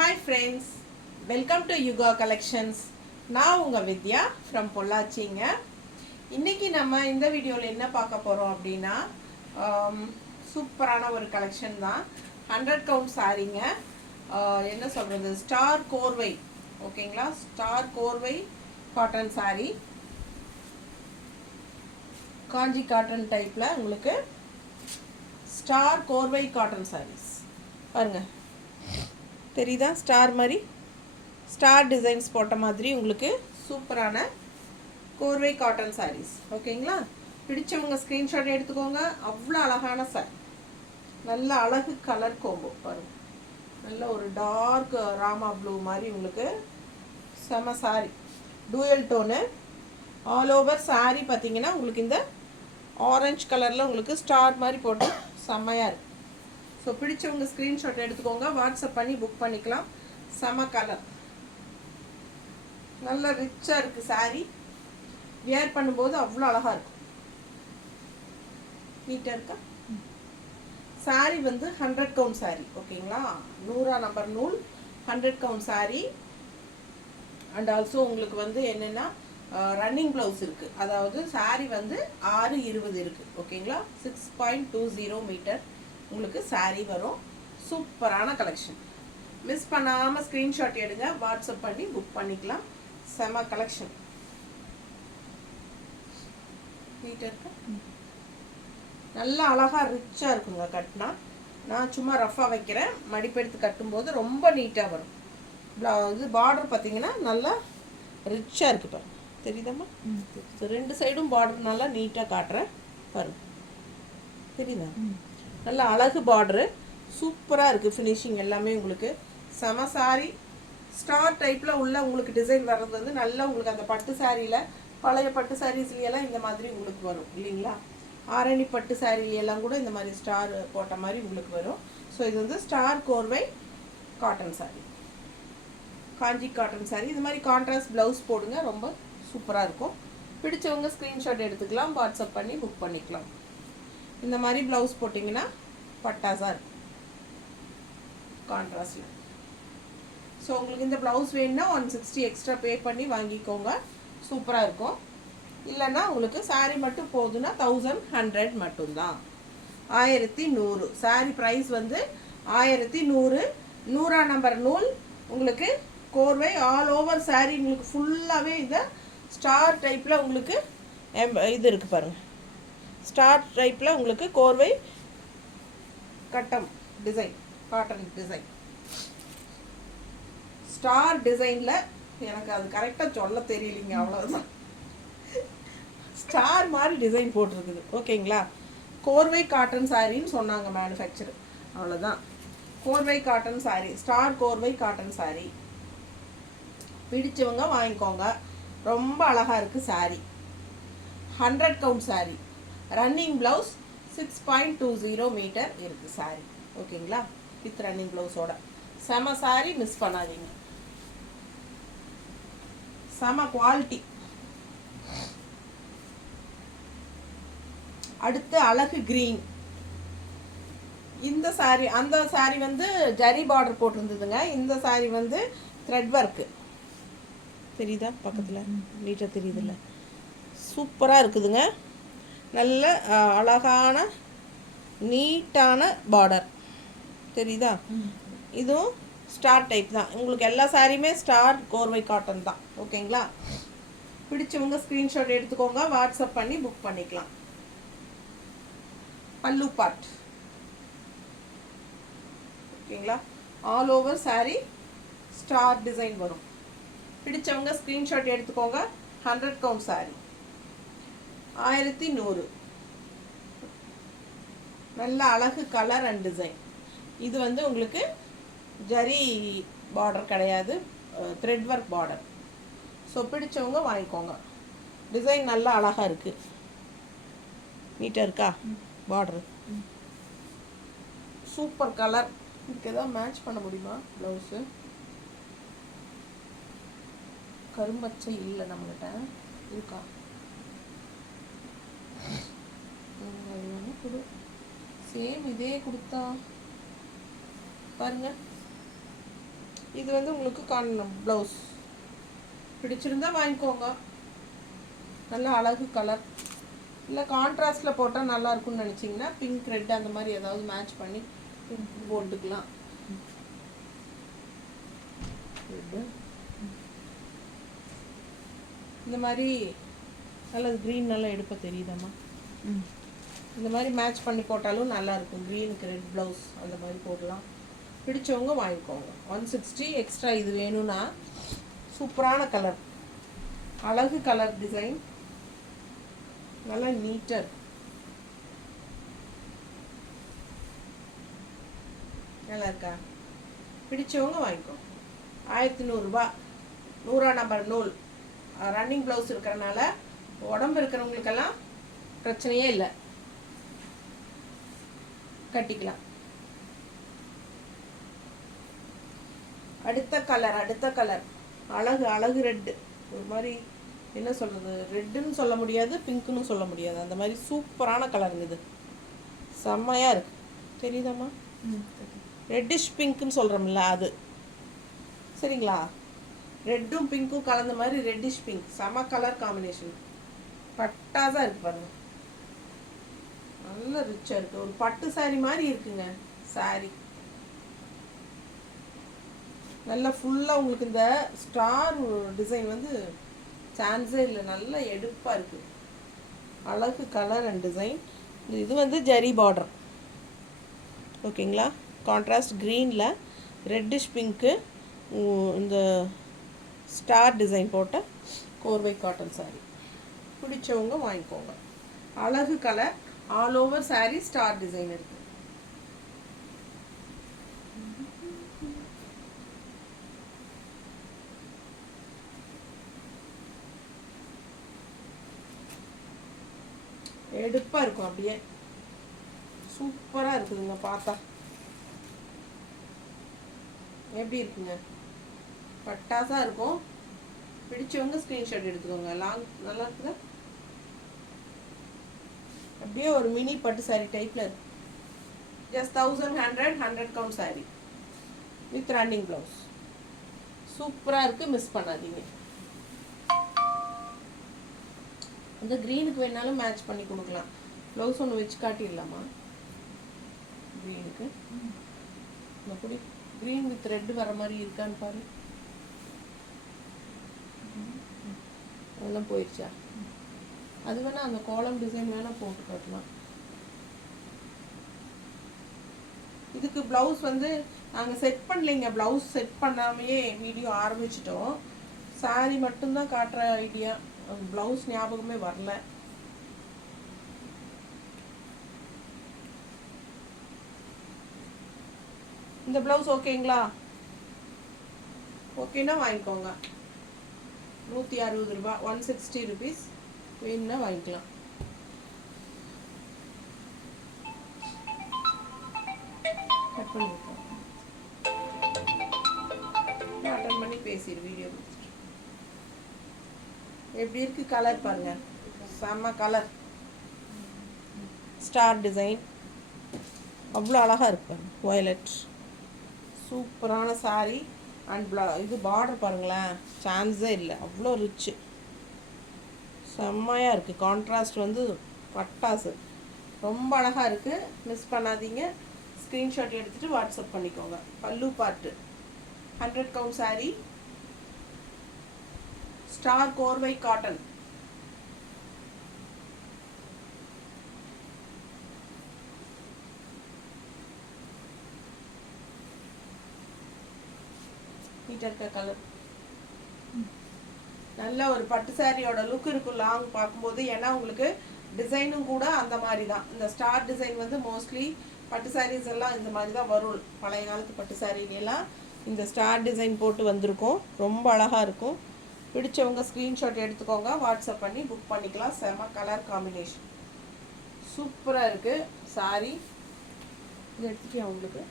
Hi friends, welcome to Yuga Collections. நான் உங்கள் வித்யா from பொள்ளாச்சிங்க. இன்றைக்கி நம்ம இந்த வீடியோவில் என்ன பார்க்க போகிறோம் அப்படின்னா சூப்பரான ஒரு கலெக்ஷன் தான். 100 கவுண்ட் சாரீங்க. என்ன சொல்கிறது, ஸ்டார் கோர்வை, ஓகேங்களா? ஸ்டார் கோர்வை காட்டன் சாரீ, காஞ்சி காட்டன் டைப்பில் உங்களுக்கு ஸ்டார் கோர்வை காட்டன் சாரீஸ் பாருங்கள், தெரியுதா? ஸ்டார் மாதிரி ஸ்டார் டிசைன்ஸ் போட்ட மாதிரி உங்களுக்கு சூப்பரான கோர்வை காட்டன் சாரீஸ், ஓகேங்களா? பிடிச்சவங்க ஸ்க்ரீன்ஷாட் எடுத்துக்கோங்க. அவ்வளோ அழகான சாரி, நல்ல அழகு கலர் கோம்போ பாருங்கள். நல்ல ஒரு டார்க் ராமா ப்ளூ மாதிரி உங்களுக்கு செம sorry, dual tone. All over sari பார்த்தீங்கன்னா உங்களுக்கு இந்த ஆரஞ்சு கலரில் உங்களுக்கு ஸ்டார் மாதிரி போட்டு செம்மையாக இருக்குது. ஸோ பிடிச்சவங்க ஸ்க்ரீன்ஷாட் எடுத்துக்கோங்க, வாட்ஸ்அப் பண்ணி புக் பண்ணிக்கலாம். செம கலர், நல்ல ரிச்சாக இருக்குது சாரீ. வியர் பண்ணும்போது அவ்வளோ அழகாக இருக்கும், நீட்டாக இருக்கா? சாரீ வந்து 100 கவுண்ட் சாரீ, ஓகேங்களா? 100 நம்பர் நூல், 100 கவுண்ட் சாரீ. அண்ட் ஆல்சோ உங்களுக்கு வந்து என்னென்னா ரன்னிங் ப்ளவுஸ் இருக்குது. அதாவது சாரீ வந்து 6:20 இருக்குது, ஓகேங்களா? 6.20 மீட்டர் உங்களுக்கு சாரீ வரும். சூப்பரான கலெக்ஷன், மிஸ் பண்ணாமல் ஸ்க்ரீன்ஷாட் எடுங்க, வாட்ஸ்அப் பண்ணி புக் பண்ணிக்கலாம். செம கலெக்ஷன், நீட்டாக இருக்கு, நல்லா அழகாக ரிச்சாக இருக்குங்க. கட்டினா நான் சும்மா ரஃபாக வைக்கிறேன், மடிப்பெடுத்து கட்டும்போது ரொம்ப நீட்டாக வரும். இது பார்டர் பார்த்தீங்கன்னா நல்லா ரிச்சாக இருக்குது பாருங்க, தெரியுதாம்மா? ரெண்டு சைடும் பார்டர் நல்லா நீட்டாக காட்டுறேன் பாருங்க, தெரியுதா? நல்ல அழகு பார்டரு, சூப்பராக இருக்குது. ஃபினிஷிங் எல்லாமே உங்களுக்கு செம சாரி. ஸ்டார் டைப்பில் உள்ள உங்களுக்கு டிசைன் வர்றது வந்து நல்லா உங்களுக்கு அந்த பட்டு சாரியில், பழைய பட்டு சாரீஸ்லையெல்லாம் இந்த மாதிரி உங்களுக்கு வரும் இல்லைங்களா? ஆரணி பட்டு சாரிலையெல்லாம் கூட இந்த மாதிரி ஸ்டார் போட்ட மாதிரி உங்களுக்கு வரும். ஸோ இது வந்து ஸ்டார் கோர்வை காட்டன் சாரீ, காஞ்சி காட்டன் சாரீ. இது மாதிரி கான்ட்ராஸ்ட் ப்ளவுஸ் போடுங்க, ரொம்ப சூப்பராக இருக்கும். பிடிச்சவங்க ஸ்க்ரீன்ஷாட் எடுத்துக்கலாம், வாட்ஸ்அப் பண்ணி புக் பண்ணிக்கலாம். இந்த மாதிரி ப்ளவுஸ் போட்டிங்கன்னா பட்டாசாக இருக்கும் கான்ட்ராஸ்டில். ஸோ உங்களுக்கு இந்த ப்ளவுஸ் வேணுன்னா 160 எக்ஸ்ட்ரா பே பண்ணி வாங்கிக்கோங்க, சூப்பராக இருக்கும். இல்லைன்னா உங்களுக்கு சாரீ மட்டும் போதுன்னா 1100 மட்டும்தான், 1100. சாரீ ப்ரைஸ் வந்து 1100. 100 நம்பர் நூல் உங்களுக்கு கோர்வை ஆல் ஓவர் சாரீ. உங்களுக்கு ஃபுல்லாகவே இதை ஸ்டார் டைப்பில் உங்களுக்கு இது இருக்குது பாருங்கள், ஸ்டார் டைப்பில் உங்களுக்கு கோர்வை கட்டம் டிசைன், காட்டன் டிசைன், ஸ்டார் டிசைனில். எனக்கு அது கரெக்டாக சொல்ல தெரியலிங்க, அவ்வளோதான். ஸ்டார் மாதிரி டிசைன் போட்டிருக்குது, ஓகேங்களா? கோர்வை காட்டன் சாரின்னு சொன்னாங்க மேனுஃபேக்சர், அவ்வளோதான். Korvai cotton sari, star Korvai cotton sari. பிடிச்சவங்க வாங்கிக்கோங்க, ரொம்ப அழகாக இருக்குது sari. 100 count sari, running blouse 6.20 metre இருக்குது சாரீ, ஓகேங்களா? வித் ரன்னிங் ப்ளவுஸோட செம சாரீ, மிஸ் பண்ணாதீங்க. செம குவாலிட்டி. அடுத்து அழகு கிரீன். இந்த சாரீ, அந்த சாரீ வந்து ஜரி பார்டர் போட்டிருந்ததுங்க. இந்த சாரீ வந்து த்ரெட் ஒர்க்கு, தெரியுதா? பக்கத்தில் நீட்டாக தெரியுதுல்ல, சூப்பராக இருக்குதுங்க. நல்ல அழகான நீட்டான பார்டர், தெரியுதா? இதுவும் ஸ்டார் டைப் தான். உங்களுக்கு எல்லா சாரியுமே ஸ்டார் கோர்வை காட்டன் தான், ஓகேங்களா? பிடிச்சவங்க ஸ்க்ரீன்ஷாட் எடுத்துக்கோங்க, வாட்ஸ்அப் பண்ணி புக் பண்ணிக்கலாம். பல்லு பார்ட், ஓகேங்களா? All over sari star design வரும். பிடிச்சவங்க ஸ்க்ரீன்ஷாட் எடுத்துக்கோங்க. 100 கவுண்ட் சாரீ, 1100. நல்ல அழகு கலர் அண்ட் டிசைன். இது வந்து உங்களுக்கு ஜரி பார்டர் கிடையாது, த்ரெட் ஒர்க் பார்டர். ஸோ பிடிச்சவங்க வாங்கிக்கோங்க. டிசைன் நல்லா அழகாக இருக்குது, நீட்டாக இருக்கா? Border super colour. இதுக்கு எதாவது மேட்ச் பண்ண முடியுமா ப்ளவுஸு? கரும்பச்சை இல்லை நம்மகிட்ட, இருக்கா? கொடு, சேம் இதே கொடுத்தா பாருங்க, இது வந்து உங்களுக்கு ப்ளவுஸ் பிடிச்சிருந்தா வாங்கிக்கோங்க. நல்லா அழகு கலர். இல்லை கான்ட்ராஸ்டில் போட்டால் நல்லா இருக்கும்னு நினச்சிங்கன்னா பிங்க் ரெட் அந்த மாதிரி ஏதாவது மேட்ச் பண்ணி போட்டுக்கலாம். இந்த மாதிரி நல்லா க்ரீன் நல்லா எடுப்ப தெரியுதாம்மா? இந்த மாதிரி மேட்ச் பண்ணி போட்டாலும் நல்லாயிருக்கும். க்ரீனுக்கு ரெட் ப்ளவுஸ் அந்த மாதிரி போடலாம். பிடிச்சவங்க வாங்கிக்கோங்க. 160 எக்ஸ்ட்ரா இது வேணும்னா. சூப்பரான கலர், அழகு கலர் டிசைன், நல்லா நீட்டாக நல்லா இருக்கா? பிடிச்சவங்க வாங்கிக்கோங்க. 1100 ரூபா. 100 நம்பர் நூல். ரன்னிங் ப்ளவுஸ் இருக்கிறனால உடம்பு இருக்கிறவங்களுக்கெல்லாம் பிரச்சனையே இல்லை, கட்டிக்கலாம். அடுத்த கலர் அழகு அழகு ரெட்டு. ஒரு மாதிரி என்ன சொல்கிறது, ரெட்டுன்னு சொல்ல முடியாது, பிங்க்குன்னு சொல்ல முடியாது, அந்த மாதிரி சூப்பரான கலருங்க இது. செம்மையாக இருக்குது. தெரியுதாம்மா? ரெட்டிஷ் பிங்க்குன்னு சொல்கிறோம்ல அது. சரிங்களா? ரெட்டும் பிங்க்கும் கலந்த மாதிரி ரெட்டிஷ் பிங்க். செம கலர் காம்பினேஷன். பட்டாதான் இருக்குது பாருங்கள். நல்ல ரிச்சாக இருக்குது. ஒரு பட்டு சாரி மாதிரி இருக்குங்க சாரி. நல்லா ஃபுல்லாக உங்களுக்கு இந்த ஸ்டார் டிசைன் வந்து சான்ஸே இல்லை. நல்லா எடுப்பாக இருக்குது. அழகு கலர் அண்ட் டிசைன். இது வந்து ஜரி பார்டர். ஓகேங்களா? கான்ட்ராஸ்ட் க்ரீனில் ரெட்டிஷ் பிங்க்கு இந்த ஸ்டார் டிசைன் போட்ட கோர்வை காட்டன் சாரி. பிடிச்சவங்க வாங்கிக்கோங்க. அழகு colour, all over sorry star design இருக்குது. எடுப்பாக இருக்கும். அப்படியே சூப்பராக இருக்குதுங்க. பார்த்தா எப்படி இருக்குங்க? பட்டாசாக இருக்கும். பிடிச்சவங்க ஸ்க்ரீன்ஷாட் எடுத்துக்கோங்க. லாங் நல்லா இருக்குதா? அப்படியே ஒரு மினி பட்டு சாரி டைப்பில் இருக்கு. Just 1100 count sorry with running blouse. சூப்பராக இருக்குது. மிஸ் பண்ணாதீங்க. அந்த க்ரீனுக்கு வேணாலும் மேட்ச் பண்ணி கொடுக்கலாம். ப்ளவுஸ் ஒன்று வச்சு காட்டிடலாமா? க்ரீனுக்கு அப்படி க்ரீன் வித் ரெட் வர மாதிரி இருக்கான்னு பாரு. அதெல்லாம் போயிடுச்சா? அது வேணால் அந்த கோலம் டிசைன் வேணால் போட்டு காட்டலாம். இதுக்கு ப்ளவுஸ் வந்து நாங்கள் செட் பண்ணலைங்க. ப்ளவுஸ் செட் பண்ணாமையே வீடியோ ஆரம்பிச்சிட்டோம். சாரி மட்டும்தான் காட்டுற ஐடியா. ப்ளவுஸ் ஞாபகமே வரல. இந்த ப்ளவுஸ் ஓகேங்களா? ஓகேன்னா வாங்கிக்கோங்க. 160 ரூபா, 160 ருபீஸ். வேணும்னா வாங்கிக்கலாம். கட் பண்ணி அட்டன் பண்ணி பேசிடு. வீடியோ எப்படி இருக்கு கலர் பாருங்க. செம்ம கலர். ஸ்டார் டிசைன் அவ்வளோ அழகாக இருக்கு. வயலட் சூப்பரான சாரி அண்ட் இது பார்டர் பாருங்களேன், சான்ஸே இல்லை. அவ்வளோ ரிச்சு, செம்மையாக இருக்குது. கான்ட்ராஸ்ட் வந்து பட்டாசு. ரொம்ப அழகாக இருக்குது. மிஸ் பண்ணாதீங்க. ஸ்க்ரீன்ஷாட் எடுத்துகிட்டு வாட்ஸ்அப் பண்ணிக்கோங்க. பல்லு part 100 count sari, star Korvai cotton. நீட்டாக இருக்க கலர். நல்ல ஒரு பட்டு சாரியோட லுக் இருக்கும் லாங் பார்க்கும்போது. ஏன்னா உங்களுக்கு டிசைனும் கூட அந்த மாதிரி தான். இந்த ஸ்டார் டிசைன் வந்து மோஸ்ட்லி பட்டு சாரீஸ் எல்லாம் இந்த மாதிரி தான் வரும். பழைய காலத்து பட்டு சாரிலாம் இந்த ஸ்டார் டிசைன் போட்டு வந்திருக்கும். ரொம்ப அழகாக இருக்கும். பிடிச்சவங்க ஸ்க்ரீன்ஷாட் எடுத்துக்கோங்க. வாட்ஸ்அப் பண்ணி புக் பண்ணிக்கலாம். செம கலர் காம்பினேஷன் சூப்பராக இருக்குது சாரி. இது எடுத்துக்கியா உங்களுக்கு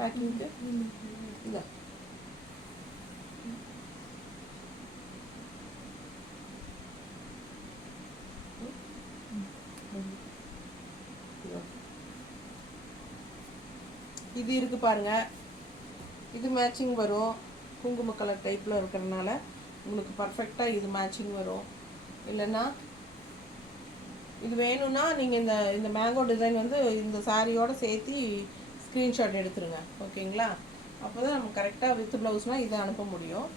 பேக்கிங்க்கு? இந்த இது இருக்கு பாருங்க. இது மேட்சிங் வரும். குங்கும கலர் டைப்பில் இருக்கிறதுனால உங்களுக்கு பர்ஃபெக்டாக இது மேட்சிங் வரும். இல்லைன்னா இது வேணும்னா நீங்கள் இந்த மேங்கோ டிசைன் வந்து இந்த சாரியோடு சேர்த்து ஸ்க்ரீன்ஷாட் எடுத்துருங்க. ஓகேங்களா? அப்போ தான் நம்ம கரெக்டாக வித் ப்ளவுஸ்னால் இதை அனுப்ப முடியும்.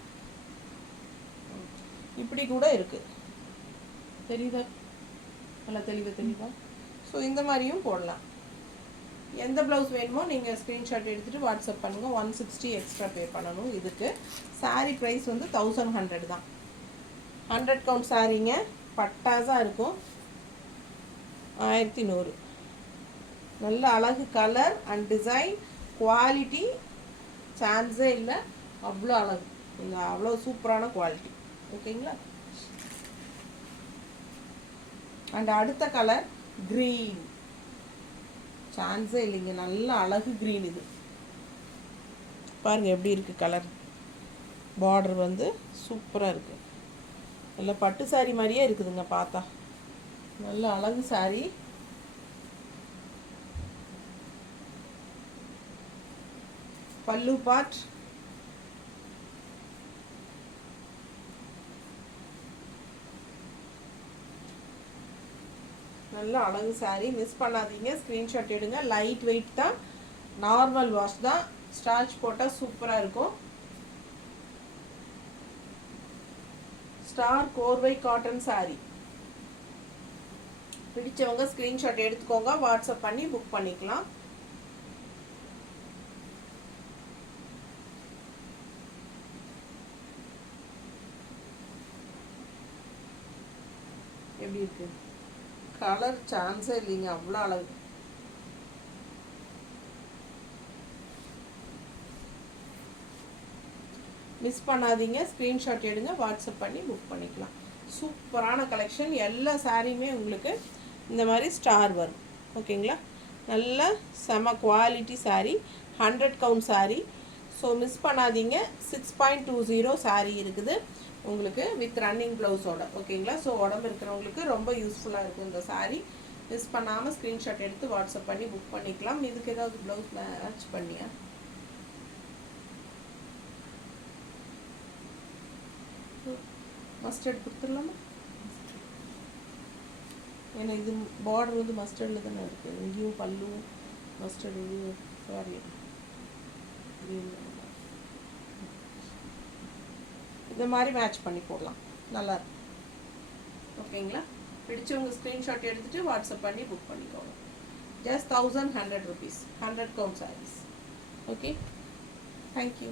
இப்படி கூட இருக்குது, தெரியுதா? நல்லா தெரியுதா? ஸோ இந்த மாதிரியும் போடலாம். எந்த ப்ளவுஸ் வேணுமோ நீங்கள் ஸ்க்ரீன்ஷாட் எடுத்துகிட்டு வாட்ஸ்அப் பண்ணுங்கள். 160 எக்ஸ்ட்ரா பே பண்ணணும். இதுக்கு சாரீ ப்ரைஸ் வந்து 1100 தான். 100 கவுண்ட் சாரீங்க, பட்டாஸாக இருக்கும். 1100. நல்ல அழகு கலர் அண்ட் டிசைன், குவாலிட்டி சான்ஸே இல்லை. அவ்வளோ அழகு, இந்த அவ்வளோ சூப்பரான குவாலிட்டி. ஓகேங்களா? அண்ட் அடுத்த கலர் க்ரீன், சான்ஸே இல்லைங்க. நல்ல அழகு க்ரீன். இது பாருங்கள் எப்படி இருக்குது கலர். பார்டர் வந்து சூப்பராக இருக்குது. நல்ல பட்டு சாரி மாதிரியே இருக்குதுங்க பார்த்தா. நல்ல அழகு சாரி. பல்லு பார்ட் நல்ல அழகு சாரி. மிஸ் பண்ணாதீங்க, ஸ்க்ரீன்ஷாட் எடுங்க. லைட் வெயிட் தான், நார்மல் வாஷ் தான். ஸ்டார்ச் போட்டால் சூப்பராக இருக்கும். ஸ்டார் கோர்வை காட்டன் சாரி பிடிச்சவங்க ஸ்க்ரீன்ஷாட் எடுத்துக்கோங்க, வாட்ஸ்அப் பண்ணி புக் பண்ணிக்கலாம். எப்படி இருக்கு கலர்? சான்ஸே இல்லைங்க, அவ்வளோ அழகு. மிஸ் பண்ணாதீங்க, ஸ்க்ரீன்ஷாட் எடுங்க, வாட்ஸ்அப் பண்ணி புக் பண்ணிக்கலாம். சூப்பரான கலெக்ஷன். எல்லா சாரியுமே உங்களுக்கு இந்த மாதிரி ஸ்டார் வரும். ஓகேங்களா? நல்ல செம quality sorry, 100 count sorry. So miss பண்ணாதீங்க. 6.20 சாரி இருக்குது உங்களுக்கு வித் ரன்னிங் ப்ளவுஸோட. ஓகேங்களா? ஸோ உடம்பு இருக்கிறவங்களுக்கு ரொம்ப யூஸ்ஃபுல்லாக இருக்கும் இந்த சாரி. மிஸ் பண்ணாமல் ஸ்க்ரீன்ஷாட் எடுத்து வாட்ஸ்அப் பண்ணி புக் பண்ணிக்கலாம். இதுக்கு ஏதாவது ப்ளவுஸ் மேட்ச் பண்ணியா? மஸ்டர்ட் கொடுத்துடலாமா? ஏன்னா இது பார்டர் வந்து மஸ்டர்டில் தானே இருக்குது. இங்கேயும் பல்லு மஸ்டர்டு. சாரி, இந்த மாதிரி மேட்ச் பண்ணி போடலாம், நல்லாயிருக்கும். ஓகேங்களா? பிடிச்சவங்க ஸ்க்ரீன்ஷாட் எடுத்துகிட்டு வாட்ஸ்அப் பண்ணி புக் பண்ணிக்கோங்க. Just 1100 rupees, 100 count sarees. Okay, thank you.